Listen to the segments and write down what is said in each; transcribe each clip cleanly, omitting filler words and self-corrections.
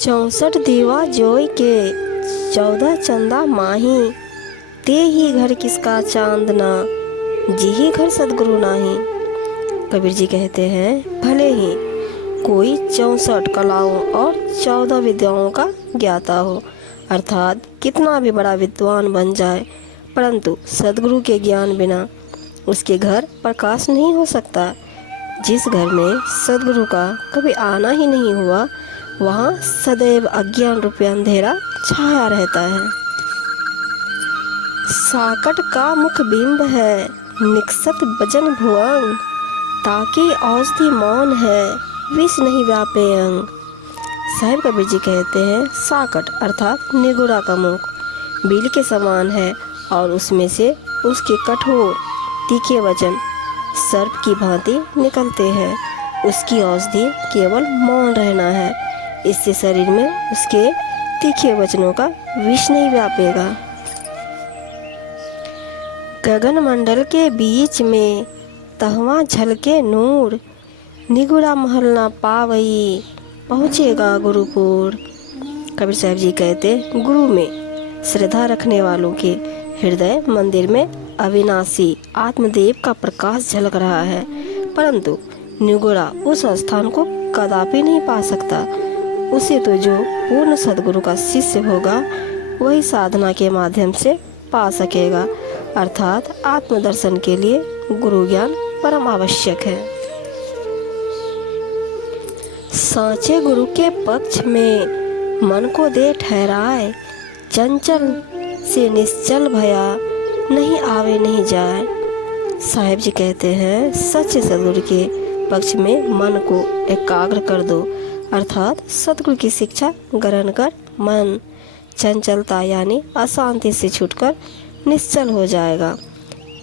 64 दीवा जोई के 14 चंदा माही, ते ही घर किसका चांदना, जी ही घर सदगुरु नाही। कबीर जी कहते हैं भले ही कोई 64 कलाओं और 14 विद्याओं का ज्ञाता हो, अर्थात कितना भी बड़ा विद्वान बन जाए, परंतु सदगुरु के ज्ञान बिना उसके घर प्रकाश नहीं हो सकता। जिस घर में सदगुरु का कभी आना ही नहीं हुआ, वहाँ सदैव अज्ञान रूपी अंधेरा छाया रहता है। साकट का मुख बिंब है, निकसत बजन भुअंग, ताकि औषधि मौन है, विष नहीं व्यापे अंग। साहिब कबीर जी कहते हैं साकट अर्थात निगुड़ा का मुख बिल के समान है और उसमें से उसके कठोर तीखे वचन सर्प की भांति निकलते हैं। उसकी औषधि केवल मौन रहना है, इससे शरीर में उसके तीखे वचनों का विष नहीं व्यापेगा। गगन मंडल के बीच में तहवा झलके नूर, निगुड़ा महल ना पावई, पहुँचेगा गुरुपुर। कबीर साहब जी कहते गुरु में श्रद्धा रखने वालों के हृदय मंदिर में अविनाशी आत्मदेव का प्रकाश झलक रहा है, परंतु निगुड़ा उस स्थान को कदापि नहीं पा सकता। उसे तो जो पूर्ण सदगुरु का शिष्य होगा वही साधना के माध्यम से पा सकेगा, अर्थात आत्मदर्शन के लिए गुरु ज्ञान परम आवश्यक है। साचे गुरु के पक्ष में मन को दे ठहराए, चंचल से निश्चल भया, नहीं आवे नहीं जाए। साहिब जी कहते हैं सच्चे सदगुरु के पक्ष में मन को एकाग्र कर दो, अर्थात सदगुरु की शिक्षा ग्रहण कर मन चंचलता यानी अशांति से छूटकर निश्चल हो जाएगा।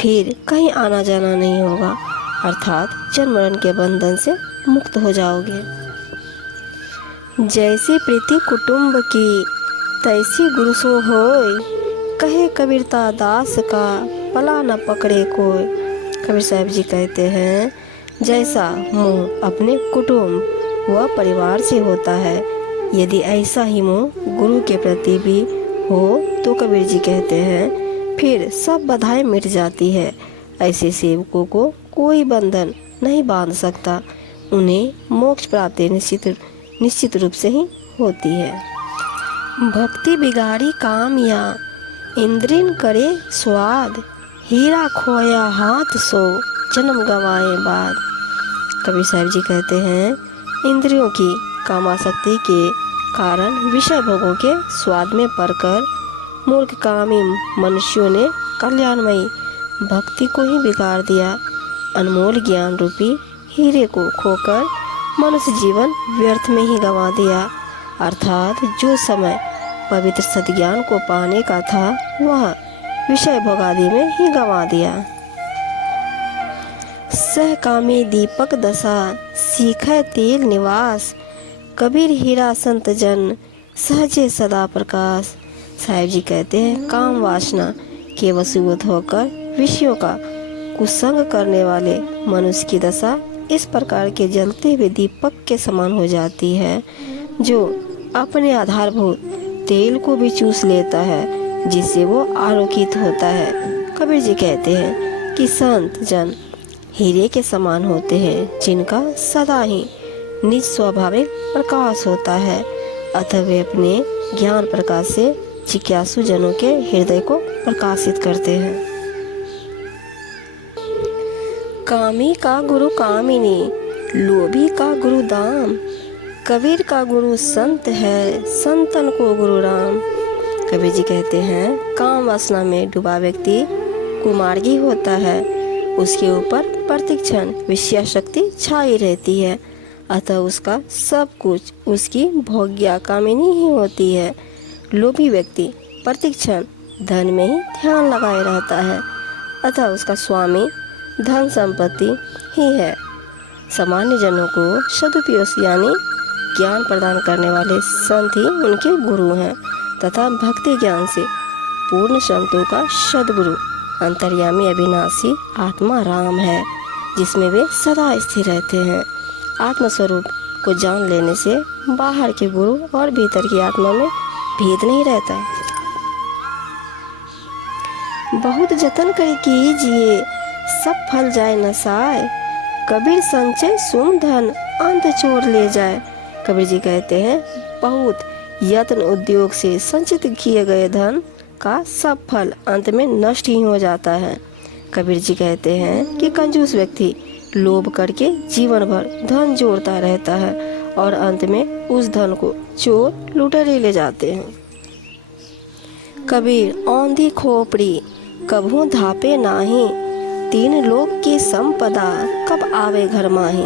फिर कहीं आना जाना नहीं होगा, अर्थात जन्म मरण के बंधन से मुक्त हो जाओगे। जैसी प्रीति कुटुंब की तैसी गुरु सो होय, कहे कबीरता दास का पला न पकड़े कोई। कबीर साहब जी कहते हैं जैसा मोह अपने कुटुंब व परिवार से होता है, यदि ऐसा ही मोह गुरु के प्रति भी हो तो कबीर जी कहते हैं फिर सब बाधाएं मिट जाती है। ऐसे सेवकों को कोई बंधन नहीं बांध सकता, उन्हें मोक्ष प्राप्ति निश्चित रूप से ही होती है। भक्ति बिगाड़ी काम या इंद्रिन करे स्वाद, हीरा खोया हाथ सो जन्म गवाए बाद। कबीर साहब जी कहते हैं इंद्रियों की कामासक्ति के कारण विषय भोगों के स्वाद में पड़कर मूर्ख कामी मनुष्यों ने कल्याणमयी भक्ति को ही बिगाड़ दिया। अनमोल ज्ञान रूपी हीरे को खोकर मनुष्य जीवन व्यर्थ में ही गंवा दिया, अर्थात जो समय पवित्र सद्ज्ञान को पाने का था वह विषय भोगादि में ही गंवा दिया। सहकामी दीपक दशा सीखे तेल निवास, कबीर हीरा संत जन सहजे सदा प्रकाश। साहिब जी कहते हैं काम वासना के वशीभूत होकर विषयों का कुसंग करने वाले मनुष्य की दशा इस प्रकार के जलते हुए दीपक के समान हो जाती है, जो अपने आधारभूत तेल को भी चूस लेता है, जिससे वो आलोकित होता है। कबीर जी कहते हैं कि संत जन हीरे के समान होते हैं, जिनका सदा ही निज स्वाभाविक प्रकाश होता है, अतः वे अपने ज्ञान प्रकाश से जिज्ञासु जनों के हृदय को प्रकाशित करते हैं। कामी का गुरु कामिनी, लोभी का गुरु दाम, कबीर का गुरु संत है, संतन को गुरु राम। कबीर जी कहते हैं काम वासना में डूबा व्यक्ति कुमार्गी होता है, उसके ऊपर प्रतिक्षण विषयाशक्ति छाई रहती है, अतः उसका सब कुछ उसकी भोग्या कामिनी ही होती है। लोभी व्यक्ति प्रतिक्षण धन में ही ध्यान लगाए रहता है, अतः उसका स्वामी धन संपत्ति ही है। सामान्य जनों को सदुपयोग यानी ज्ञान प्रदान करने वाले संत ही उनके गुरु हैं, तथा भक्ति ज्ञान से पूर्ण संतों का सदगुरु अंतर्यामी अविनाशी आत्मा राम है, जिसमें वे सदा स्थिर रहते हैं। आत्मस्वरूप को जान लेने से बाहर के गुरु और भीतर की आत्मा में भेद नहीं रहता। बहुत जतन कर कीजिए सब फल जाए न साय, कबीर संचय सुम धन अंत चोर ले जाए। कबीर जी कहते हैं बहुत यत्न उद्योग से संचित किए गए धन का सब फल अंत में नष्ट ही हो जाता है। कबीर जी कहते हैं कि कंजूस व्यक्ति लोभ करके जीवन भर धन जोड़ता रहता है और अंत में उस धन को चोर लुटेरे ले जाते हैं। कबीर औंधी खोपड़ी कभू धापे नाही, तीन लोक की संपदा कब आवे घर माही।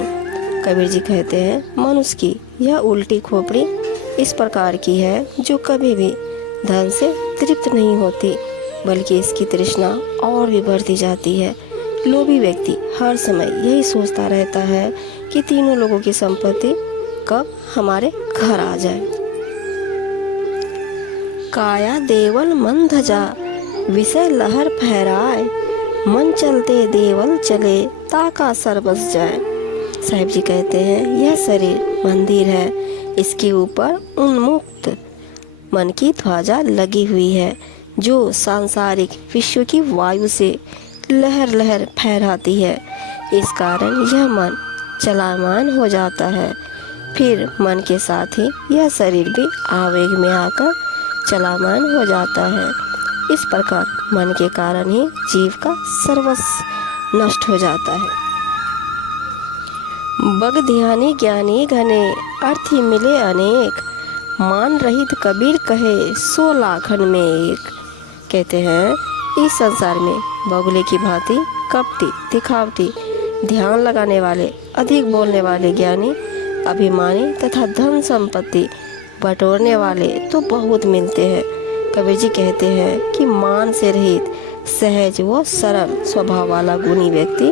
कबीर जी कहते हैं मनुष्य की यह उल्टी खोपड़ी इस प्रकार की है जो कभी भी धन से तृप्त नहीं होती, बल्कि इसकी तृष्णा और भी बढ़ती जाती है। लोभी व्यक्ति हर समय यही सोचता रहता है कि तीनों लोगों की संपत्ति कब हमारे घर आ जाए। काया देवल मन धजा विषय लहर फहराए, मन चलते देवल चले ताका सर बस जाए। साहिब जी कहते हैं यह शरीर मंदिर है, इसके ऊपर उन्मुक्त मन की ध्वजा लगी हुई है जो सांसारिक विश्व की वायु से लहर लहर फहराती है। इस कारण यह मन चलायमान हो जाता है। फिर मन के साथ ही यह शरीर भी आवेग में आकर चलायमान हो जाता है। इस प्रकार मन के कारण ही जीव का सर्वस्व नष्ट हो जाता है। बग ध्यानी ज्ञानी घने अर्थी मिले अनेक, मान रहित कबीर कहे 100 लाखन में एक। कहते हैं इस संसार में बगुले की भांति कपटी दिखावटी ध्यान लगाने वाले, अधिक बोलने वाले ज्ञानी, अभिमानी तथा धन संपत्ति बटोरने वाले तो बहुत मिलते हैं। कबीर जी कहते हैं कि मान से रहित सहज व सरल स्वभाव वाला गुणी व्यक्ति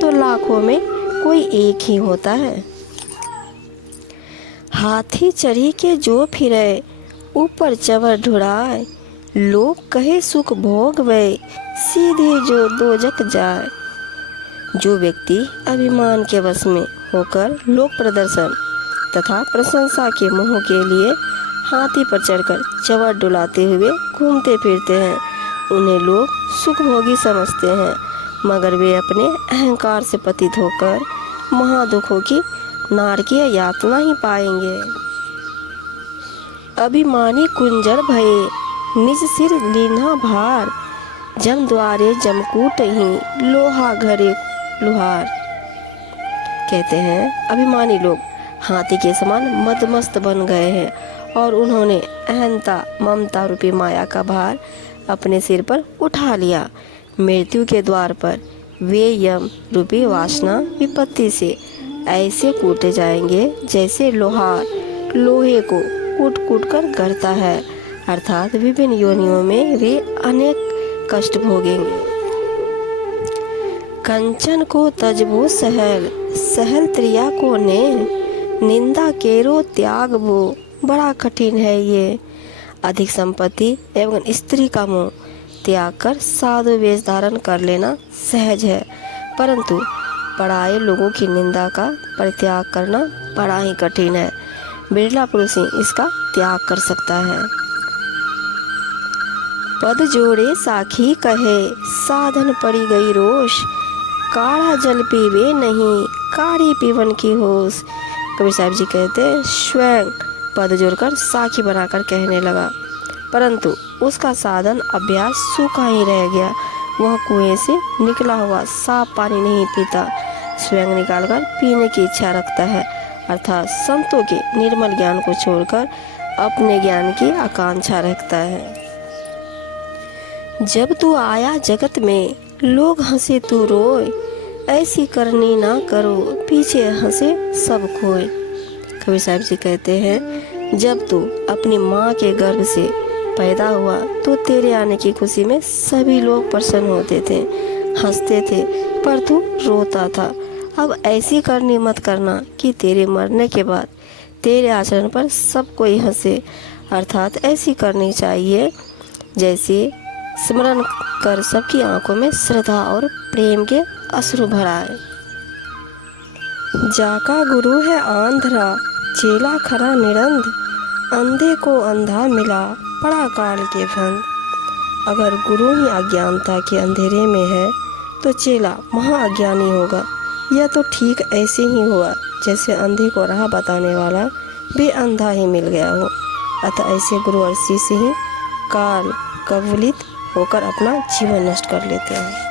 तो लाखों में कोई एक ही होता है। हाथी चढ़ी के जो फिरे ऊपर चवर ढुराए, लोग कहे सुख भोग वे सीधे जो दोजक जाए। जो व्यक्ति अभिमान के वश में होकर लोक प्रदर्शन तथा प्रशंसा के मोह के लिए हाथी पर चढ़कर चवर डुलाते हुए घूमते फिरते हैं, उन्हें लोग सुखभोगी समझते हैं, मगर वे अपने अहंकार से पतित होकर महादुखों की नारकीय यातना ही पाएंगे। अभिमानी कुंजर भये निज सिर लीन्हा भार, जम द्वारे जमकूट ही लोहा घरे लुहार। कहते हैं अभिमानी लोग हाथी के समान मदमस्त बन गए हैं और उन्होंने अहंता ममता रूपी माया का भार अपने सिर पर उठा लिया। मृत्यु के द्वार पर वे यम रूपी वासना विपत्ति से ऐसे कूटे जाएंगे जैसे लोहार लोहे को कूट कूट कर गढ़ता है, अर्थात विभिन्न योनियों में वे अनेक कष्ट भोगेंगे। कंचन को तजबो सहल सहल त्रिया को ने, निंदा केरो त्याग वो बड़ा कठिन है ये। अधिक संपत्ति एवं स्त्री का मोह त्याग कर साधु वेश धारण कर लेना सहज है, परंतु पराये लोगों की निंदा का परित्याग करना बड़ा ही कठिन है। बिरला पुरुष ही इसका त्याग कर सकता है। पद जोड़े साखी कहे साधन पड़ी गई रोष, काढ़ा जल पीवे नहीं काढ़ी पीवन की होश। कबीर साहब जी कहते हैं स्वयं पद जोड़कर साखी बनाकर कहने लगा, परंतु उसका साधन अभ्यास सूखा ही रह गया। वह कुएं से निकला हुआ साफ पानी नहीं पीता, स्वयं निकालकर पीने की इच्छा रखता है, अर्थात संतों के निर्मल ज्ञान को छोड़कर अपने ज्ञान की आकांक्षा रखता है। जब तू आया जगत में लोग हंसे तू रोए, ऐसी करनी ना करो पीछे हंसे सब खोए। कबीर साहब जी कहते हैं जब तू अपनी माँ के गर्भ से पैदा हुआ तो तेरे आने की खुशी में सभी लोग प्रसन्न होते थे, हंसते थे, पर तू रोता था। अब ऐसी करनी मत करना कि तेरे मरने के बाद तेरे आचरण पर सब कोई हंसे, अर्थात ऐसी करनी चाहिए जैसे स्मरण कर सबकी आंखों में श्रद्धा और प्रेम के अश्रु भराए। जाका गुरु है आंध्रा चेला खरा निरंध, अंधे को अंधा मिला पड़ा काल के फंद। अगर गुरु ही अज्ञानता के अंधेरे में है तो चेला महाअज्ञानी होगा। यह तो ठीक ऐसे ही हुआ जैसे अंधे को राह बताने वाला भी अंधा ही मिल गया हो। अतः ऐसे गुरु और शिष्य ही काल कवलित होकर अपना जीवन नष्ट कर लेते हैं।